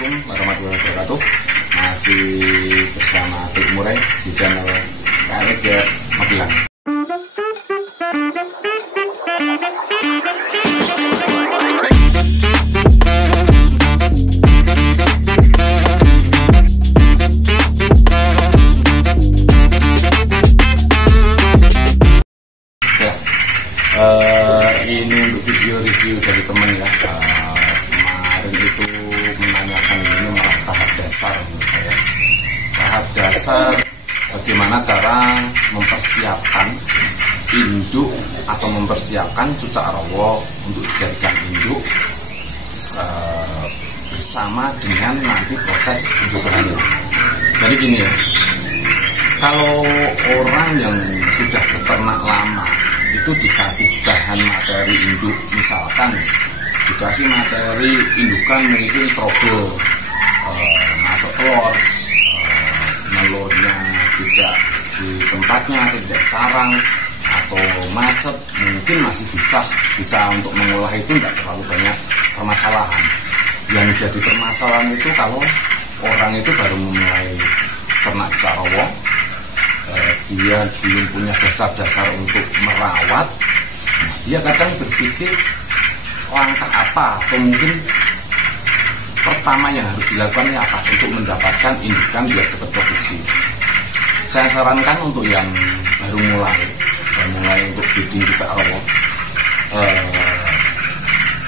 Assalamualaikum warahmatullahi wabarakatuh. Masih bersama Tik Murai di channel KLF Magelang. Ini untuk video review dari teman ya. Kemarin itu menanyakan ini malah tahap dasar menurut saya. Tahap dasar bagaimana cara mempersiapkan induk atau mempersiapkan cucak rawa untuk dijadikan induk bersama dengan nanti proses penjualannya. Jadi gini ya, kalau orang yang sudah beternak lama itu dikasih bahan materi induk, misalkan dikasih materi indukan mungkin trouble, macok telur, telurnya tidak di tempatnya, tidak sarang atau macet, mungkin masih bisa untuk mengolah itu tidak terlalu banyak permasalahan. Yang jadi permasalahan itu kalau orang itu baru memulai ternak cucak rawa, dia belum punya dasar-dasar untuk merawat, dia kadang berpikir langkah apa atau mungkin pertama yang harus dilakukan apa untuk mendapatkan indukan biar cepat produksi. Saya sarankan untuk yang baru mulai untuk bikin cucak rawa,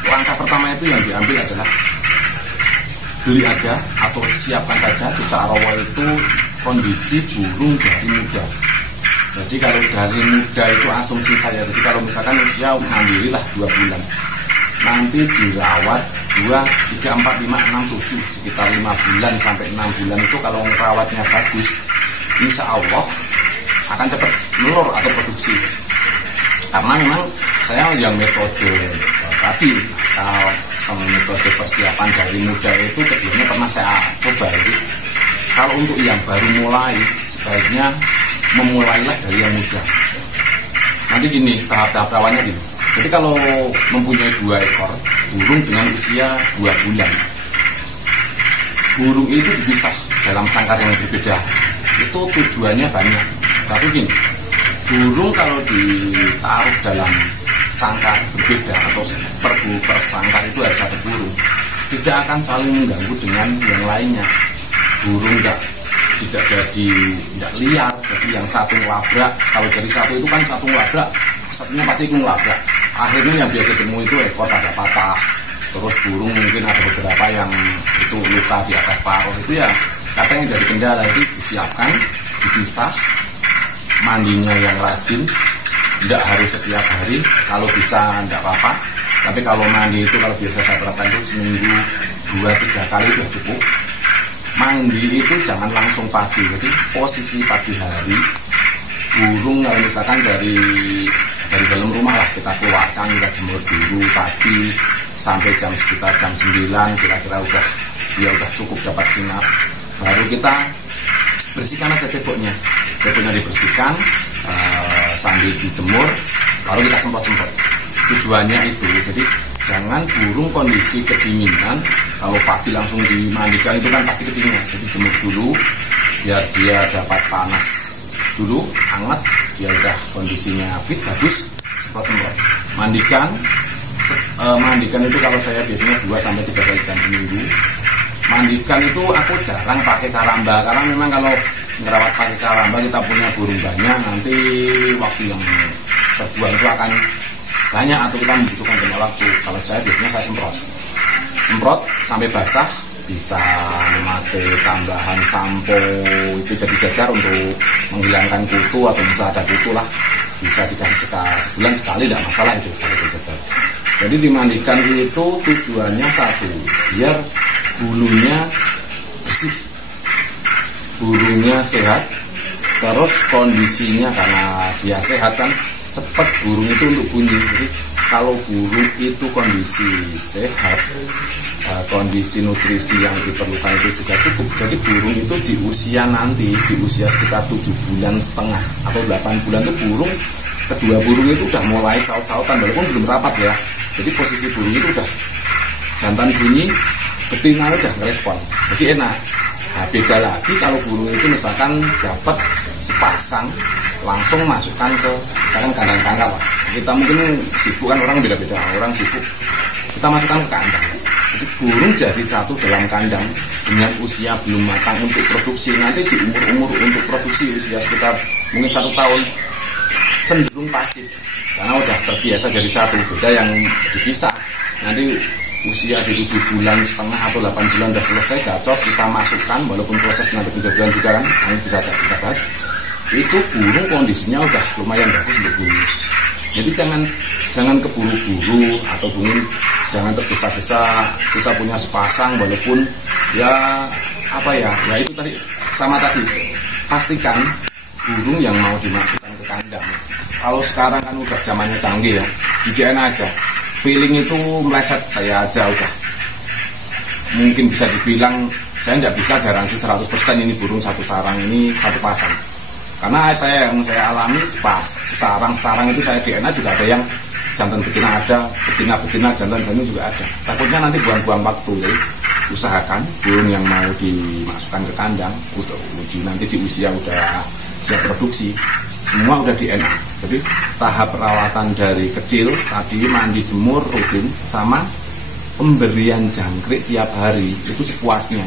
langkah pertama itu yang diambil adalah beli aja atau siapkan saja cucak rawa itu kondisi burung dari muda. Jadi kalau dari muda itu asumsi saya, jadi kalau misalkan usia mandiri lah 2 bulan, nanti dirawat 2, 3, 4, 5, 6, 7 sekitar 5 bulan sampai 6 bulan itu kalau merawatnya bagus, insya Allah akan cepat melur atau produksi. Karena memang saya yang metode tadi sama metode persiapan dari muda itu keduanya pernah saya coba. Jadi kalau untuk yang baru mulai, sebaiknya memulailah dari yang muda. Nanti gini, tahap-tahap rawannya gini. Jadi kalau mempunyai 2 ekor burung dengan usia 2 bulan, burung itu dipisah dalam sangkar yang berbeda. Itu tujuannya banyak. Satu gini, burung kalau ditaruh dalam sangkar berbeda atau per sangkar itu harus satu burung, tidak akan saling mengganggu dengan yang lainnya. Burung tidak jadi tidak liar, jadi yang satu ngelabrak. Kalau jadi satu itu kan satu ngelabrak, satunya pasti itu ngelabrak. Akhirnya yang biasa ketemu itu ekor agak patah, terus burung mungkin ada beberapa yang itu luka di atas paruh, itu ya kadang yang jadi kendala. Itu disiapkan, dipisah, mandinya yang rajin, tidak harus setiap hari, kalau bisa tidak apa-apa. Tapi kalau mandi itu kalau biasa saya terapkan itu seminggu 2-3 kali sudah cukup. Mandi itu jangan langsung pagi, jadi posisi pagi hari burung kalau misalkan dari dalam rumah lah kita keluarkan, kita jemur dulu pagi sampai sekitar jam 9 kira-kira dia udah cukup dapat sinar, baru kita bersihkan aja ceboknya dibersihkan sambil dijemur, baru kita semprot. Tujuannya itu jadi jangan burung kondisi kedinginan, kalau pagi langsung dimandikan itu kan pasti kedinginan, jadi jemur dulu biar dia dapat panas dulu, hangat, dia udah kondisinya fit, bagus, semprot. Mandikan itu kalau saya biasanya 2-3 kali dalam seminggu. Mandikan itu aku jarang pakai karamba, karena memang kalau merawat pakai karamba kita punya burung banyak, nanti waktu yang terbuang itu akan banyak atau kita membutuhkan banyak waktu. Kalau saya biasanya saya semprot sampai basah, bisa memakai tambahan sampo itu jadi jajar untuk menghilangkan kutu atau bisa ada kutu lah, bisa dikasih sebulan sekali tidak masalah itu kalau jajar. Jadi dimandikan itu tujuannya satu, biar bulunya bersih, burungnya sehat, terus kondisinya karena dia sehat kan cepat burung itu untuk bunyi. Jadi kalau burung itu kondisi sehat, kondisi nutrisi yang diperlukan itu juga cukup. Jadi burung itu di usia sekitar 7,5 bulan atau 8 bulan itu kedua burung itu udah mulai saut-sautan walaupun belum rapat ya. Jadi posisi burung itu udah jantan bunyi, betina udah ngerespon, jadi enak. Nah, beda lagi kalau burung itu misalkan dapat sepasang langsung masukkan ke misalkan kandang tangkap. Kita mungkin sibuk kan, orang beda-beda, orang sibuk, kita masukkan ke kandang. Jadi burung jadi satu dalam kandang dengan usia belum matang untuk produksi. Nanti di umur untuk produksi usia sekitar mungkin 1 tahun cenderung pasif karena udah terbiasa jadi satu. Beda yang dipisah, nanti usia di 7,5 bulan atau 8 bulan udah selesai gacor, kita masukkan, walaupun proses nanti penjodohan juga kan, ini bisa kita bahas. Itu burung kondisinya udah lumayan bagus untuk burung. Jadi jangan keburu-buru atau burung jangan tergesa-gesa. Kita punya sepasang walaupun ya itu tadi sama tadi, pastikan burung yang mau dimasukkan ke kandang. Kalau sekarang kan udah zamannya canggih ya, di DNA aja. Feeling itu meleset, saya aja udah mungkin bisa dibilang saya nggak bisa garansi 100% ini burung satu sarang ini satu pasang, karena yang saya alami pas sarang itu saya DNA juga ada yang jantan betina, ada betina jantan juga ada. Takutnya nanti buang-buang waktu. Jadi usahakan burung yang mau dimasukkan ke kandang udah nanti di usia udah siap produksi semua udah DNA. Jadi tahap perawatan dari kecil tadi mandi jemur rutin sama pemberian jangkrik tiap hari itu sepuasnya.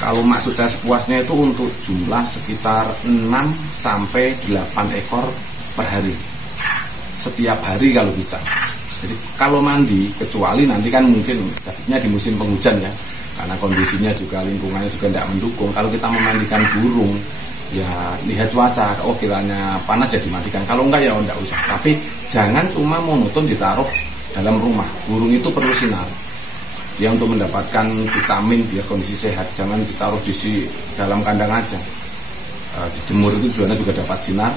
Kalau maksud saya sepuasnya itu untuk jumlah sekitar 6 sampai 8 ekor per hari setiap hari kalau bisa. Jadi kalau mandi, kecuali nanti kan mungkin dapatnya di musim penghujan ya, karena kondisinya juga lingkungannya juga tidak mendukung. Kalau kita memandikan burung ya lihat cuaca, kiranya panas ya dimandikan, kalau enggak ya enggak usah. Tapi jangan cuma monoton ditaruh dalam rumah. Burung itu perlu sinar ya untuk mendapatkan vitamin biar kondisi sehat. Jangan ditaruh di dalam kandang aja. Dijemur itu tujuannya juga dapat sinar,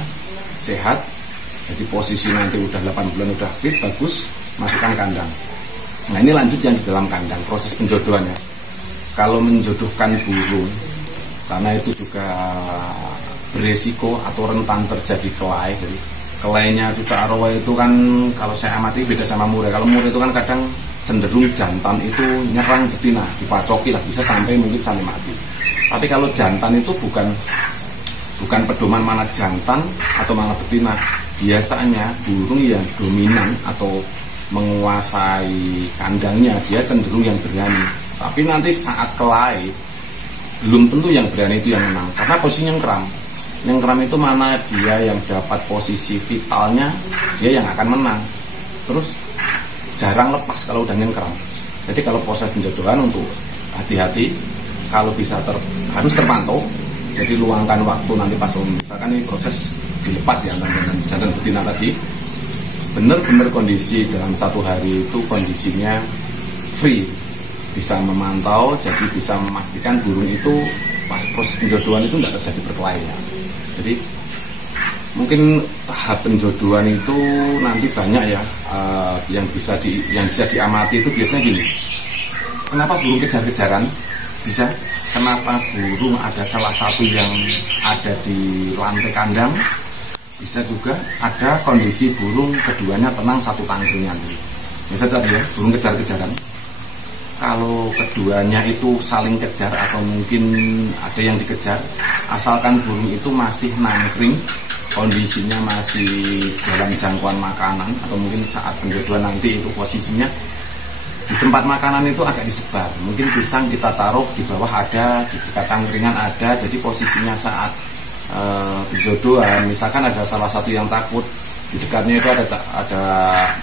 sehat. Jadi posisi nanti udah 8 bulan udah fit, bagus, masukkan kandang. Nah ini lanjut yang di dalam kandang, proses penjodohannya. Kalau menjodohkan burung, karena itu juga beresiko atau rentan terjadi kelai. Jadi kelainya cucak arrowa itu kan kalau saya amati beda sama murai. Kalau murai itu kan kadang cenderung jantan itu nyerang betina, dipacoki lah, bisa sampai mungkin sampai mati. Tapi kalau jantan itu bukan pedoman mana jantan atau mana betina. Biasanya burung yang dominan atau menguasai kandangnya dia cenderung yang berani. Tapi nanti saat kelai belum tentu yang berani itu yang menang, karena posisinya nyengkram. Nyengkram itu mana dia yang dapat posisi vitalnya, dia yang akan menang. Terus jarang lepas kalau udah nyengkram. Jadi kalau proses penjodohan untuk hati-hati, kalau bisa harus terpantau. Jadi luangkan waktu nanti pas misalkan ini proses dilepas ya jantan betina tadi, benar-benar kondisi dalam 1 hari itu kondisinya free, bisa memantau, jadi bisa memastikan burung itu pas proses penjodohan itu tidak terjadi perkelahian. Jadi mungkin tahap penjodohan itu nanti banyak ya, yang bisa diamati itu biasanya gini. Kenapa burung kejar-kejaran? Bisa. Kenapa burung ada salah satu yang ada di lantai kandang? Bisa juga ada kondisi burung keduanya tenang satu tangkringan. Misalnya tadi ya, burung kejar-kejaran. Kalau keduanya itu saling kejar atau mungkin ada yang dikejar, asalkan burung itu masih nangkring, kondisinya masih dalam jangkauan makanan, atau mungkin saat penjodohan nanti itu posisinya di tempat makanan itu agak disebar. Mungkin pisang kita taruh di bawah ada, di dekat tangkringan ada, jadi posisinya saat penjodohan, misalkan ada salah satu yang takut, di dekatnya itu ada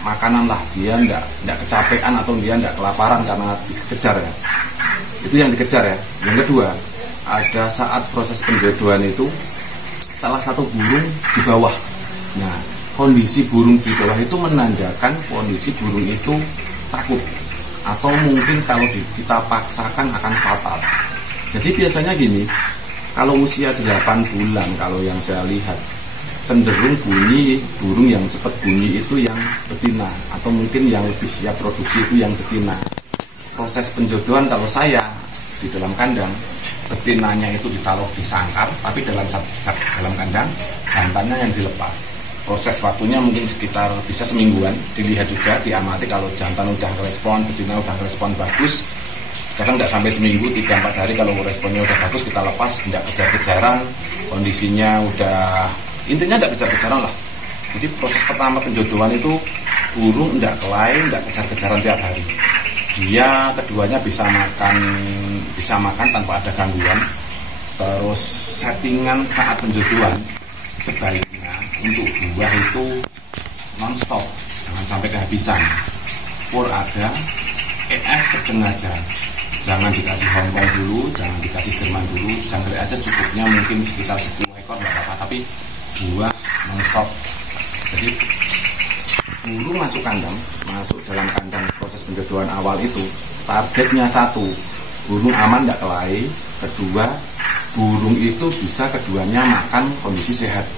makanan lah, dia enggak kecapean atau dia enggak kelaparan karena dikejar ya. Itu yang dikejar ya. Yang kedua, ada saat proses penjodohan itu salah satu burung di bawah. Nah, kondisi burung di bawah itu menandakan kondisi burung itu takut, atau mungkin kalau kita paksakan akan fatal. Jadi biasanya gini, kalau usia 8 bulan, kalau yang saya lihat cenderung bunyi burung yang cepat bunyi itu yang betina, atau mungkin yang lebih siap produksi itu yang betina. Proses penjodohan kalau saya di dalam kandang, betinanya itu ditaruh di sangkar, tapi dalam kandang jantannya yang dilepas. Proses waktunya mungkin sekitar bisa semingguan, dilihat juga, diamati. Kalau jantan udah respon, betina udah respon bagus, kadang nggak sampai seminggu, 3-4 hari kalau responnya udah bagus kita lepas, nggak kejar-kejaran, kondisinya udah, intinya nggak kejar-kejaran lah. Jadi proses pertama penjodohan itu burung nggak kelahi, nggak kejar-kejaran tiap hari. Dia keduanya bisa makan tanpa ada gangguan. Terus settingan saat penjodohan sebaiknya untuk buah itu non-stop, jangan sampai kehabisan. Pur ada, EF sedang aja. Jangan dikasih Hongkong dulu, jangan dikasih Jerman dulu, jangkrik aja cukupnya mungkin sekitar 10 ekor nggak apa-apa, tapi buah non-stop. Jadi burung masuk kandang, masuk dalam kandang proses penjodohan awal itu targetnya satu, burung aman nggak kelahi. Kedua, burung itu bisa keduanya makan kondisi sehat.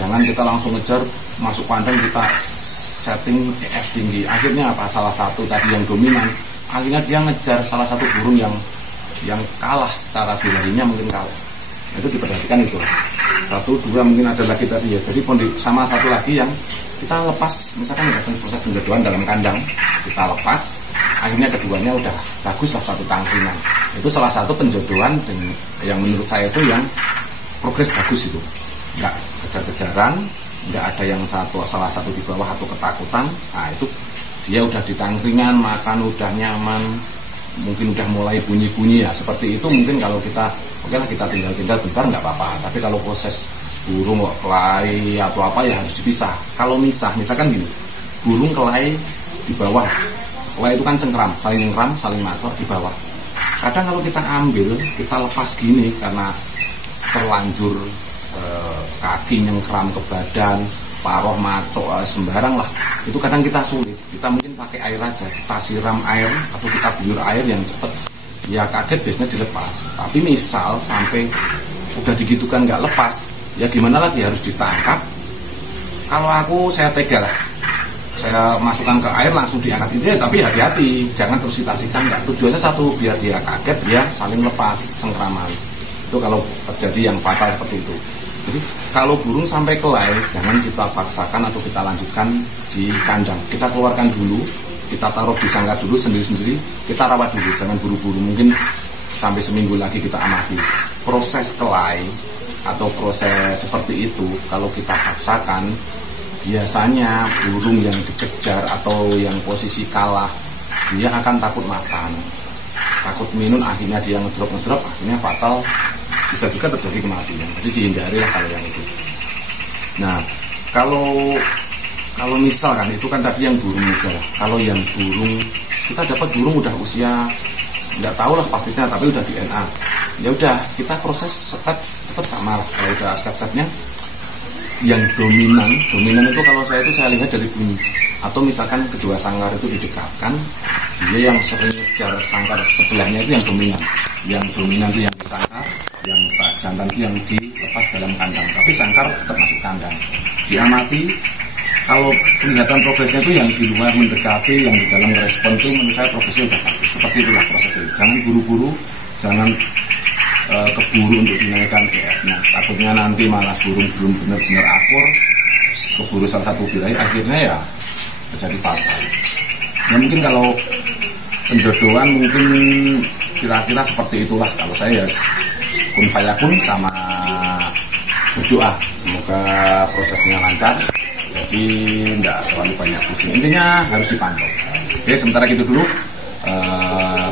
Jangan kita langsung ngejar masuk kandang kita setting EF tinggi. Akhirnya apa? Salah satu tadi yang dominan, akhirnya dia ngejar salah satu burung yang kalah secara biologinya mungkin kalah. Itu diperhatikan itu. 1, 2 mungkin ada lagi tadi ya. Jadi sama satu lagi yang kita lepas, misalkan ada proses penjodohan dalam kandang, kita lepas, akhirnya keduanya udah bagus lah satu tangkringan. Itu salah satu penjodohan dan yang menurut saya itu yang progres bagus itu. Nggak kejar-kejaran, nggak ada yang salah satu di bawah atau ketakutan. Nah itu dia udah di tangkringan, makan udah nyaman, mungkin udah mulai bunyi-bunyi ya. Seperti itu mungkin kalau kita oke lah kita tinggal bentar nggak apa-apa. Tapi kalau proses burung kok kelahi atau apa ya harus dipisah. Kalau misalkan gini, burung kelahi di bawah, kelahi itu kan cengkram, saling masuk di bawah. Kadang kalau kita ambil, kita lepas gini karena terlanjur kaki nyengkram ke badan, paruh macok sembarang lah, itu kadang kita sulit. Kita mungkin pakai air aja, kita siram air atau kita buyur air yang cepet, ya kaget biasanya dilepas. Tapi misal sampai udah digitukan nggak lepas, ya gimana lagi, harus ditangkap. Kalau saya tega lah, saya masukkan ke air langsung diangkat itu ya, tapi hati-hati, jangan terus kita siksa. Enggak, tujuannya satu, biar dia kaget, dia saling lepas cengkraman. Itu kalau terjadi yang fatal seperti itu. Jadi kalau burung sampai kelahi, jangan kita paksakan atau kita lanjutkan di kandang. Kita keluarkan dulu, kita taruh di sangkar dulu sendiri-sendiri, kita rawat dulu, jangan buru-buru. Mungkin sampai seminggu lagi kita amati. Proses kelahi atau proses seperti itu kalau kita paksakan, biasanya burung yang dikejar atau yang posisi kalah, dia akan takut makan, takut minum, akhirnya dia ngedrop, akhirnya fatal, bisa juga terjadi kematian. Jadi dihindari lah kalau yang itu. Nah, kalau misalkan itu kan tadi yang burung muda. Kalau yang burung, kita dapat burung udah usia nggak tahu lah pastinya, tapi udah DNA. Ya udah, kita proses tetap sama lah. Kalau udah step-stepnya, yang dominan itu kalau saya lihat dari bunyi. Atau misalkan kedua sangkar itu didekatkan, dia yang sering ngejar sangkar sebelahnya itu yang dominan. Yang dominan itu yang di sangkar, yang jantan itu yang dilepas dalam kandang. Tapi sangkar tetap masuk kandang. Diamati, kalau kelihatan progresnya itu yang di luar mendekati, yang di dalam respon itu menurut saya progresnya udah bagus. Seperti itulah prosesnya. Jangan buru-buru, jangan keburu untuk dinaikkan GF-nya. Takutnya nanti malah burung belum benar-benar akur, keburu salah satu birahi, akhirnya ya terjadi fatal. Ya mungkin kalau penjodohan mungkin kira-kira seperti itulah. Kalau saya ya kun fayakun sama berdoa semoga prosesnya lancar, jadi tidak terlalu banyak pusing. Intinya harus dipantau. Oke, sementara gitu dulu.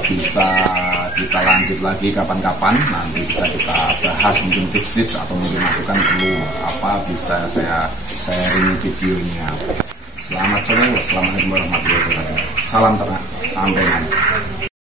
Bisa kita lanjut lagi kapan-kapan, nanti bisa kita bahas mungkin tips-tips atau mungkin masukan perlu apa, bisa saya sharing videonya. Selamat sore, wassalamualaikum warahmatullahi wabarakatuh. Salam ternak, sampai nanti.